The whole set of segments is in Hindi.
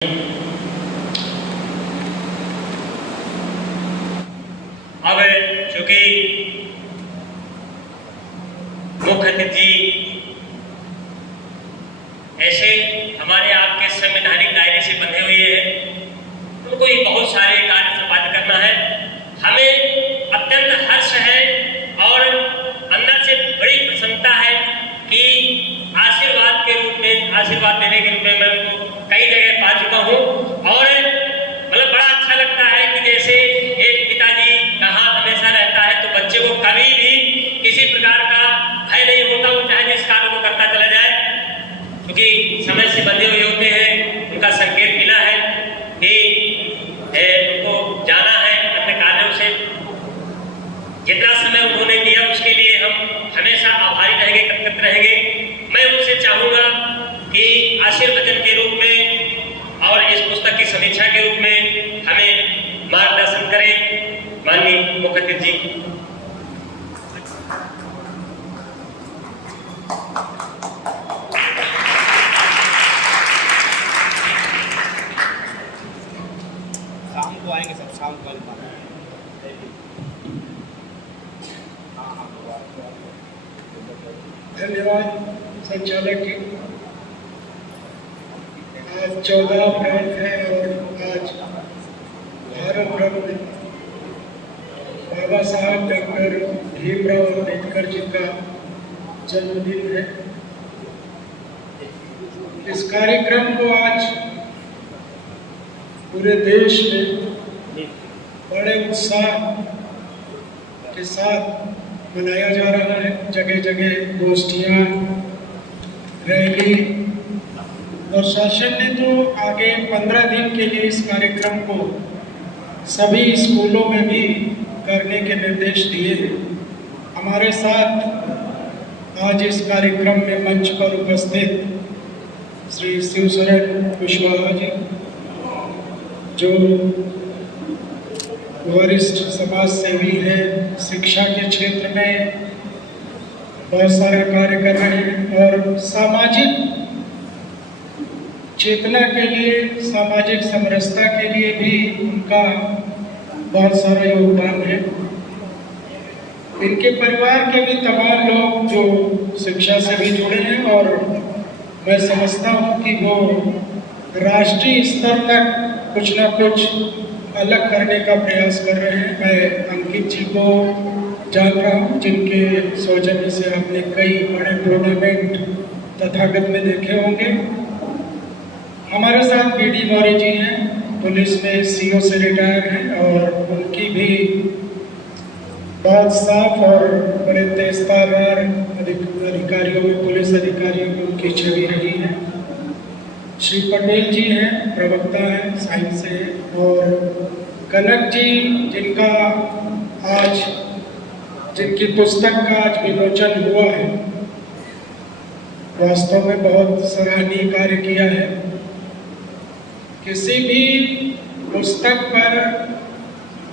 अब चूंकि मुख्य अतिथि ऐसे हमारे आपके संवैधानिक दायरे से बंधे हुए हैं, उनको ये बहुत सारे कार्य संपादित करना है। हमें अत्यंत हर्ष है और अंदर से बड़ी प्रसन्नता है कि आशीर्वाद देने के रूप में मैं उनको कई जगह पा चुका हूँ और बड़ा अच्छा लगता है कि जैसे एक पिताजी का हाथ हमेशा रहता है तो बच्चे को कभी भी किसी प्रकार का भय नहीं होता, वो चाहे जिस कार्य को करता चला जाए, क्योंकि समय से बंधे हुए होते हैं। उनका संकेत मिला है कि उनको जाना है अपने कार्यों से। जितना समय उन्होंने दिया उसके लिए हम हमेशा आभारी रहेंगे, कृतज्ञ रहेंगे। मैं उनसे चाहूँगा कि आशीर्वचन के रूप में और इस पुस्तक की समीक्षा के रूप में हमें मार्गदर्शन करें। माननीय मुख्य अतिथि जी। शाम को आएंगे सब, शाम को धन्यवाद संचालक जी। आज 14 अप्रैल है और आज भारत रत्न बाबा साहब डॉक्टर भीमराव अम्बेडकर जी का जन्मदिन है। इस कार्यक्रम को आज पूरे देश में बड़े उत्साह के साथ मनाया जा रहा है। जगह जगह गोष्ठियाँ, रैली और शासन ने तो आगे 15 दिन के लिए इस कार्यक्रम को सभी स्कूलों में भी करने के निर्देश दिए हैं। हमारे साथ आज इस कार्यक्रम में मंच पर उपस्थित श्री शिवशरण कुशवाहा जी, जो वरिष्ठ समाज सेवी हैं, शिक्षा के क्षेत्र में बहुत सारे कार्य कर रहे हैं और सामाजिक चेतना के लिए, सामाजिक समरसता के लिए भी उनका बहुत सारा योगदान है। इनके परिवार के भी तमाम लोग जो शिक्षा से भी जुड़े हैं और मैं समझता हूँ कि वो राष्ट्रीय स्तर तक कुछ ना कुछ अलग करने का प्रयास कर रहे हैं। मैं अंकित जी को जान रहा हूँ, जिनके सौजन्य से आपने कई बड़े टूर्नामेंट तथागत में देखे होंगे। हमारे साथ बीडी मौर्य जी हैं, पुलिस में सीओ से रिटायर हैं और उनकी भी बहुत साफ और बड़े तेजतर्रार अधिकारियों में, पुलिस अधिकारियों में उनकी छवि रही है। श्री पटेल जी हैं, प्रवक्ता हैं, साइंस से, और कनक जी जिनकी पुस्तक का आज विमोचन हुआ है, वास्तव में बहुत सराहनीय कार्य किया है। किसी भी पुस्तक पर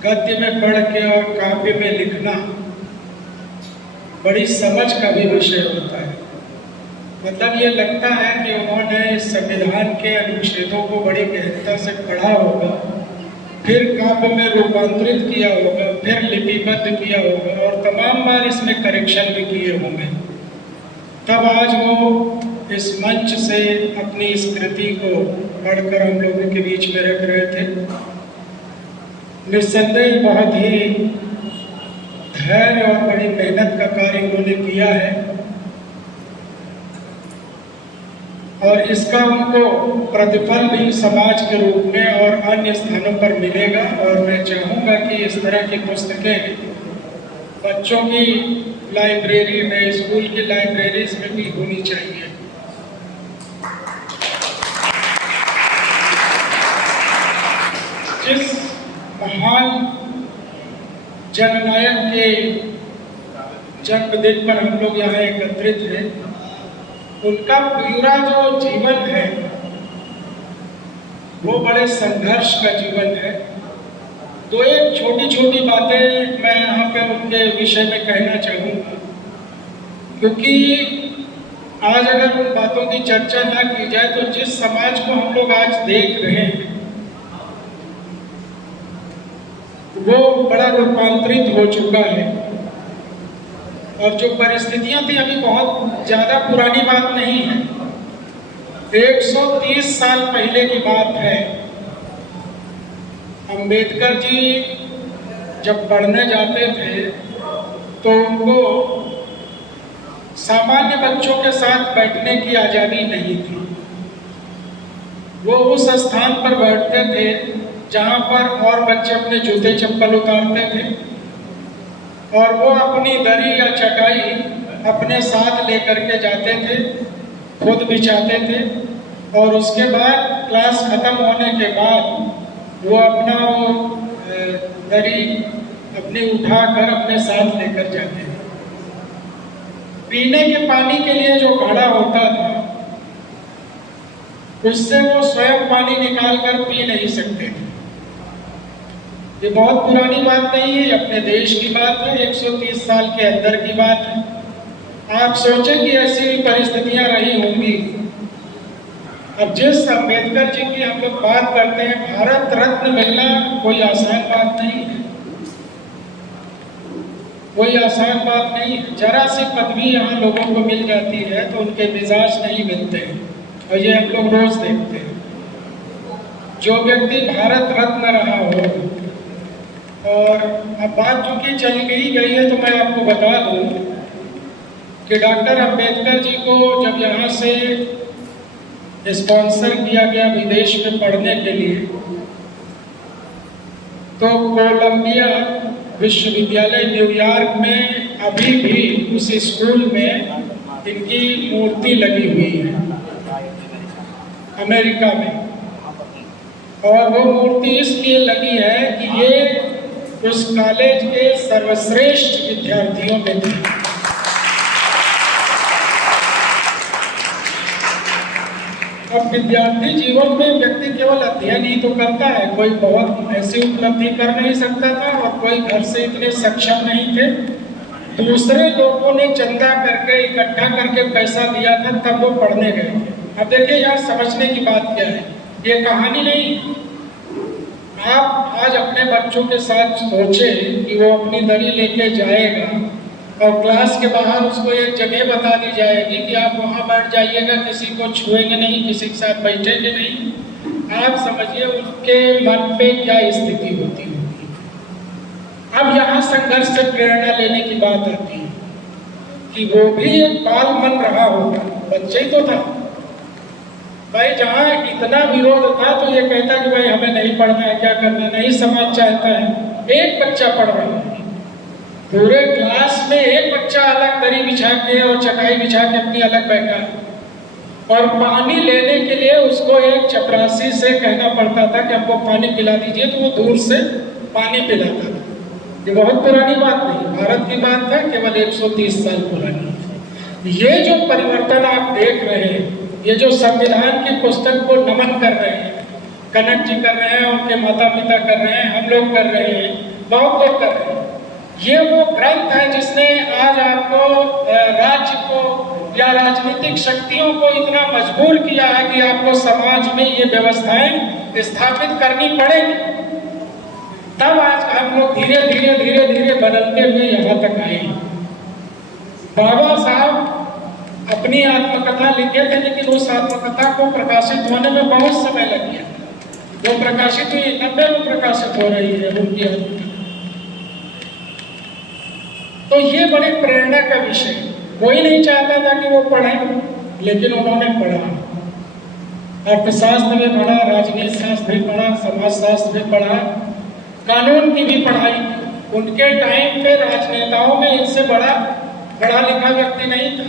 गद्य में पढ़ के और काव्य में लिखना बड़ी समझ का भी विषय होता है। मतलब ये लगता है कि उन्होंने संविधान के अनुच्छेदों को बड़ी गहनता से पढ़ा होगा, फिर काव्य में रूपांतरित किया होगा, फिर लिपिबद्ध किया होगा और तमाम बार इसमें करेक्शन भी किए होंगे। तब आज वो इस मंच से अपनी इस कृति को पढ़कर हम लोगों के बीच में रख रहे थे। निस्संदेह बहुत ही धैर्य और बड़ी मेहनत का कार्य उन्होंने किया है और इसका उनको प्रतिफल भी समाज के रूप में और अन्य स्थानों पर मिलेगा। और मैं चाहूँगा कि इस तरह की पुस्तकें बच्चों की लाइब्रेरी में, स्कूल की लाइब्रेरीज में भी होनी चाहिए। जिस महान जननायक के जन्मदिन पर हम लोग यहाँ एकत्रित हैं, उनका पूरा जो जीवन है वो बड़े संघर्ष का जीवन है। तो एक छोटी छोटी बातें मैं यहाँ पे उनके विषय में कहना चाहूँगा, क्योंकि आज अगर उन बातों की चर्चा ना की जाए तो जिस समाज को हम लोग आज देख रहे हैं वो बड़ा रूपांतरित हो चुका है। और जो परिस्थितियां थी अभी बहुत ज़्यादा पुरानी बात नहीं है, 130 साल पहले की बात है। अंबेडकर जी जब पढ़ने जाते थे तो उनको सामान्य बच्चों के साथ बैठने की आज़ादी नहीं थी। वो उस स्थान पर बैठते थे जहाँ पर और बच्चे अपने जूते चप्पल उतारते थे और वो अपनी दरी या चटाई अपने साथ लेकर के जाते थे, खुद बिछाते थे और उसके बाद क्लास खत्म होने के बाद वो अपना वो दरी अपनी उठाकर अपने साथ लेकर जाते थे। पीने के पानी के लिए जो घड़ा होता था उससे वो स्वयं पानी निकाल कर पी नहीं सकते थे। ये बहुत पुरानी बात नहीं है, अपने देश की बात है, 130 साल के अंदर की बात है। आप सोचें कि ऐसी परिस्थितियां रही होंगी। अब जिस अम्बेडकर जी की हम लोग बात करते हैं, भारत रत्न मिलना कोई आसान बात नहीं है, कोई आसान बात नहीं है। जरा सी पदवी यहाँ लोगों को मिल जाती है तो उनके मिजाज नहीं मिलते हैं और ये हम लोग रोज देखते हैं। जो व्यक्ति भारत रत्न रहा हो, और अब बात चूंकि चल गई गई है तो मैं आपको बता दूं कि डॉक्टर अंबेडकर जी को जब यहाँ से स्पॉन्सर किया गया विदेश में पढ़ने के लिए तो कोलंबिया विश्वविद्यालय न्यूयॉर्क में अभी भी उस स्कूल में इनकी मूर्ति लगी हुई है, अमेरिका में। और वो मूर्ति इसलिए लगी है कि ये उस कॉलेज के सर्वश्रेष्ठ विद्यार्थियों में थे। अब विद्यार्थी जीवन में व्यक्ति केवल अध्ययन ही तो करता है, कोई बहुत ऐसी उपलब्धि कर नहीं सकता था और कोई घर से इतने सक्षम नहीं थे। दूसरे लोगों ने चंदा करके इकट्ठा करके पैसा दिया था तब वो पढ़ने गए थे। अब देखिए यहाँ समझने की बात क्या है, ये कहानी नहीं। आप आज अपने बच्चों के साथ सोचे कि वो अपनी दरी लेके जाएगा और क्लास के बाहर उसको एक जगह बता दी जाएगी कि आप वहाँ बैठ जाइएगा, किसी को छुएंगे नहीं, किसी के साथ बैठेंगे नहीं। आप समझिए उसके मन पे क्या स्थिति होती होगी। अब यहाँ संघर्ष से प्रेरणा लेने की बात आती है कि वो भी एक बाल मन रहा होगा, बच्चे ही तो था भाई। जहाँ इतना विरोध था तो ये कहता कि भाई हमें नहीं पढ़ना है, क्या करना है, नहीं समाज चाहता है। एक बच्चा पढ़ रहा है, पूरे क्लास में एक बच्चा अलग दरी बिछा के और चटाई बिछा के अपनी अलग बैठा है और पानी लेने के लिए उसको एक चपरासी से कहना पड़ता था कि हमको पानी पिला दीजिए, तो वो दूर से पानी पिलाता था। ये बहुत पुरानी बात नहीं, भारत की बात है, केवल 130 साल पुरानी। ये जो परिवर्तन आप देख रहे हैं, ये जो संविधान की पुस्तक को नमन कर रहे हैं, कनक जी कर रहे हैं, उनके माता पिता कर रहे हैं, हम लोग कर रहे हैं, बहुत लोग कर रहे हैं। ये वो ग्रंथ है जिसने आज आपको राज्य को या राजनीतिक शक्तियों को इतना मजबूर किया है कि आपको समाज में ये व्यवस्थाएं स्थापित करनी पड़ेगी। तब आज हम लोग धीरे धीरे धीरे धीरे बदलते हुए यहाँ तक आए। बाबा साहब अपनी आत्मकथा लिखे थे, लेकिन उस आत्मकथा को प्रकाशित होने में बहुत समय लग गया। वो प्रकाशित हुई 90 में प्रकाशित हो रही है उनकी आत्मकथा। तो ये बड़ी प्रेरणा का विषय। कोई नहीं चाहता था कि वो पढ़े, लेकिन उन्होंने पढ़ा। अर्थशास्त्र भी पढ़ा, राजनीति शास्त्र भी पढ़ा, समाज शास्त्र भी पढ़ा, कानून की भी पढ़ाई। उनके टाइम पे राजनेताओं में इनसे बड़ा पढ़ा लिखा व्यक्ति नहीं था।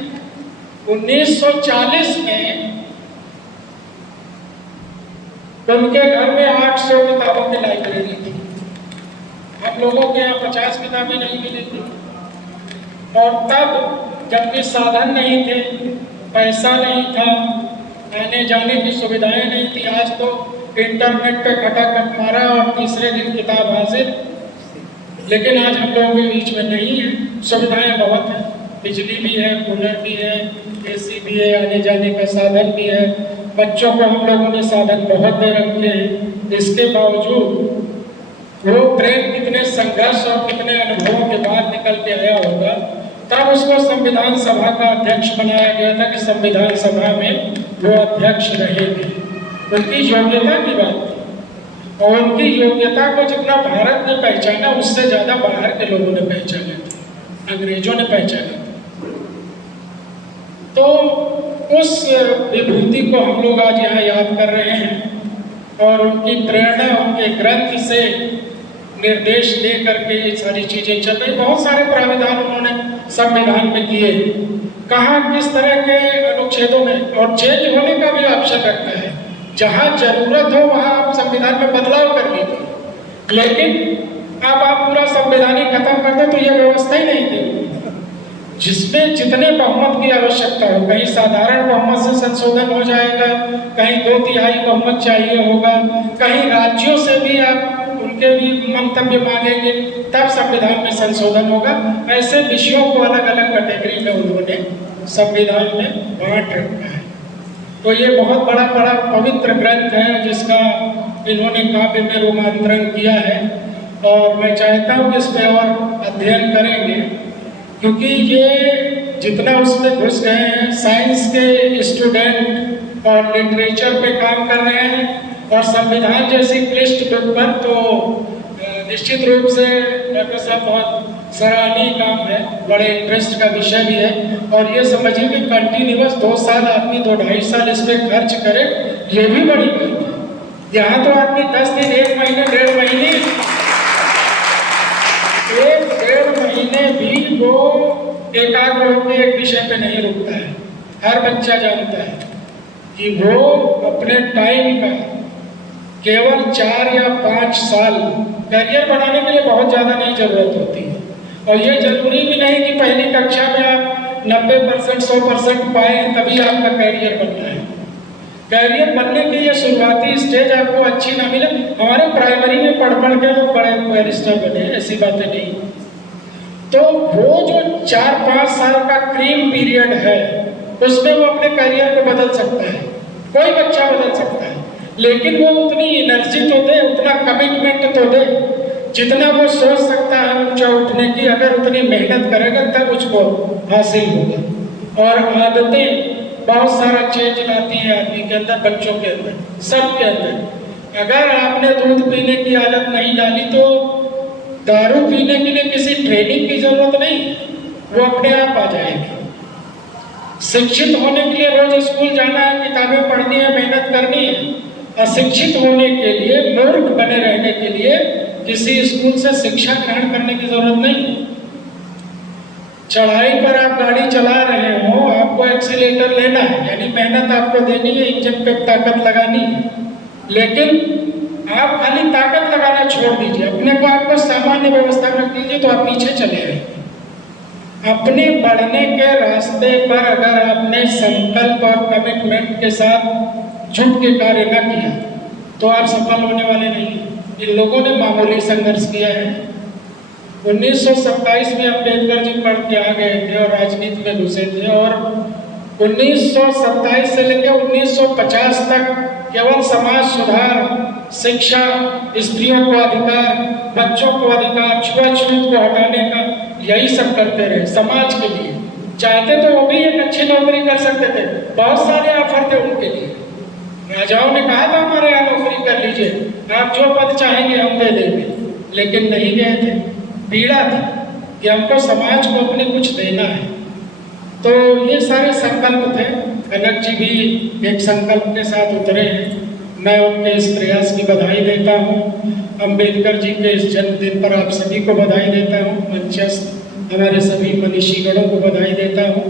1940 में उनके घर में 800 किताबों की लाइब्रेरी थी। हम लोगों के यहाँ 50 किताबें नहीं मिली थी। और तब जबकि साधन नहीं थे, पैसा नहीं था, आने जाने की सुविधाएं नहीं थी। आज तो इंटरनेट पे खटाखट मारा और तीसरे दिन किताब हाजिर। लेकिन आज हम लोगों के बीच में नहीं है, सुविधाएं बहुत हैं। बिजली भी है, कूलर भी है, एसी भी है, आने जाने का साधन भी है। बच्चों को हम लोगों ने साधन बहुत दे रखे हैं। इसके बावजूद वो प्रेम कितने संघर्ष और कितने अनुभवों के बाद निकल के आया होगा, तब उसको संविधान सभा का अध्यक्ष बनाया गया था कि संविधान सभा में वो अध्यक्ष रहेंगे। उनकी योग्यता की बात थी और उनकी योग्यता को जितना भारत ने पहचाना उससे ज़्यादा बाहर के लोगों ने पहचाना था, अंग्रेजों ने पहचाना था। तो उस विभूति को हम लोग आज यहाँ याद कर रहे हैं और उनकी प्रेरणा उनके ग्रंथ से निर्देश दे करके ये सारी चीज़ें चल रही। बहुत सारे प्राविधान उन्होंने संविधान में किए, कहाँ किस तरह के अनुच्छेदों में, और चेंज होने का भी ऑप्शन रखा है। जहाँ जरूरत हो वहाँ आप संविधान में बदलाव कर लीजिए, लेकिन अब आप पूरा संविधान ही खत्म कर दो तो ये व्यवस्था ही नहीं थी। जिसमें जितने बहुमत की आवश्यकता हो, कहीं साधारण बहुमत से संशोधन हो जाएगा, कहीं 2/3 बहुमत चाहिए होगा, कहीं राज्यों से भी आप उनके भी मंतव्य मांगेंगे तब संविधान में संशोधन होगा। ऐसे विषयों को अलग अलग कैटेगरी में उन्होंने संविधान में बांट रखा है। तो ये बहुत बड़ा पवित्र ग्रंथ है जिसका इन्होंने काव्य में रूपांतरण किया है और मैं चाहता हूँ कि इस पर और अध्ययन करेंगे, क्योंकि ये जितना उसमें घुस गए हैं, साइंस के स्टूडेंट और लिटरेचर पे काम कर रहे हैं और संविधान जैसी क्लिष्ट बुक पर, तो निश्चित रूप से डॉक्टर साहब बहुत सराहनीय काम है, बड़े इंटरेस्ट का विषय भी है। और ये समझिए कि कंटिन्यूअस 2 साल आदमी 2-2.5 साल इस पर खर्च करे, ये भी बड़ी बात है। यहाँ तो आदमी 10 दिन, 1 महीने, 1.5 महीने, 1-1.5 महीने भी वो एकाग्र होकर एक विषय पे नहीं रुकता है। हर बच्चा जानता है कि वो अपने टाइम का केवल 4 या 5 साल करियर बनाने के लिए बहुत ज़्यादा नहीं जरूरत होती है। और ये जरूरी भी नहीं कि पहली कक्षा में आप 90%, 100% पाए तभी आपका कैरियर बनना है। कैरियर बनने के लिए शुरुआती स्टेज आपको अच्छी ना मिले। हमारे प्राइमरी में पढ़ के लोग बड़े बैरिस्टर बने, ऐसी बातें नहीं। तो वो जो 4-5 साल का क्रीम पीरियड है उसमें वो अपने करियर को बदल सकता है, कोई बच्चा बदल सकता है, लेकिन वो उतनी एनर्जी तो दे, उतना कमिटमेंट तो दे जितना वो सोच सकता है ऊंचा उठने की। अगर उतनी मेहनत करेगा तब उसको हासिल होगा। और आदतें बहुत सारा चेंज लाती है आदमी के अंदर, बच्चों के अंदर, सबके अंदर। अगर आपने दूध पीने की आदत नहीं डाली तो दारू पीने के लिए किसी ट्रेनिंग की जरूरत नहीं, वो अपने आप आ जाएगी। शिक्षित होने के लिए रोज स्कूल जाना है, किताबें पढ़नी है, मेहनत करनी है। अशिक्षित होने के लिए, मूर्ख बने रहने के लिए किसी स्कूल से शिक्षा ग्रहण करने की जरूरत नहीं। चढ़ाई पर आप गाड़ी चला रहे हो, आपको एक्सीलेटर लेना है, यानी मेहनत आपको देनी है, इंजन पे ताकत लगानी है, लेकिन आप खाली ताकत लगाना छोड़ दीजिए, अपने को आपको सामान्य व्यवस्था में रख दीजिए तो आप पीछे चले आएंगे। अपने बढ़ने के रास्ते पर अगर आपने संकल्प और कमिटमेंट के साथ झुक के कार्य न किया तो आप सफल होने वाले नहीं। इन लोगों ने मामूली संघर्ष किया है। 1927 में अम्बेडकर जी पढ़ के आ गए थे और राजनीति में घुसे थे, और 1927 से लेकर 1950 तक केवल समाज सुधार, शिक्षा, स्त्रियों को अधिकार, बच्चों को अधिकार, छुआछूत को हटाने का यही सब करते रहे समाज के लिए। चाहते तो वो भी एक अच्छी नौकरी कर सकते थे, बहुत सारे ऑफर थे उनके लिए। राजाओं ने कहा था हमारे यहाँ नौकरी कर लीजिए, आप जो पद चाहेंगे हम दे देंगे, लेकिन नहीं गए थे। पीड़ा थी कि हमको समाज को अपने कुछ देना है। तो ये सारे संकल्प थे। कनक जी भी एक संकल्प के साथ उतरे हैं। मैं उनके इस प्रयास की बधाई देता हूँ। अम्बेडकर जी के इस जन्मदिन पर आप सभी को बधाई देता हूँ। मंचस्थ हमारे सभी मनीषीगणों को बधाई देता हूँ।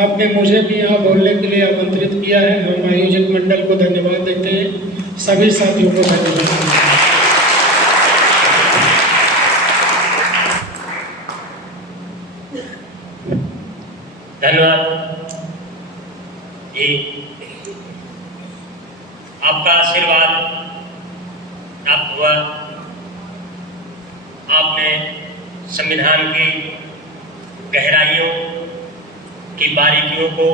आपने मुझे भी यहाँ बोलने के लिए आमंत्रित किया है। हम आयोजक मंडल को धन्यवाद देते हैं, सभी साथियों को धन्यवाद। धन्यवाद जी, आपका आशीर्वाद प्राप्त हुआ। आपने संविधान की गहराइयों की बारीकियों को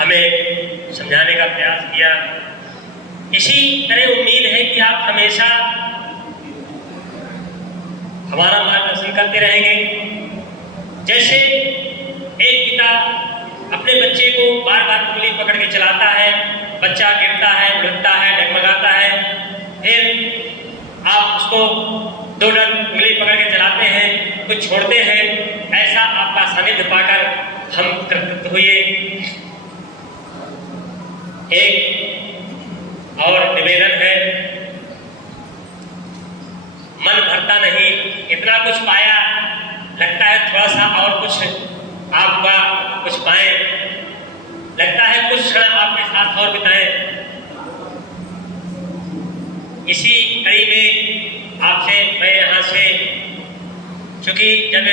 हमें समझाने का प्रयास किया। इसी तरह उम्मीद है कि आप हमेशा हमारा मार्गदर्शन करते रहेंगे। जैसे एक पिता अपने बच्चे को बार बार उंगली पकड़ के चलाता है, बच्चा गिरता है, लुढ़कता है, डगमगाता है, फिर आप उसको दो उंगली पकड़ के चलाते हैं, कुछ छोड़ते हैं। ऐसा आपका सानिध्य पाकर हम कृतज्ञ हुए। एक और निवेदन है, मन भरता नहीं, इतना कुछ पाया, लगता है थोड़ा सा और कुछ आपका कुछ पाए, लगता है कुछ क्षण आपके साथ और बिताएं। इसी कड़ी में आपसे मैं यहाँ से, चूंकि जब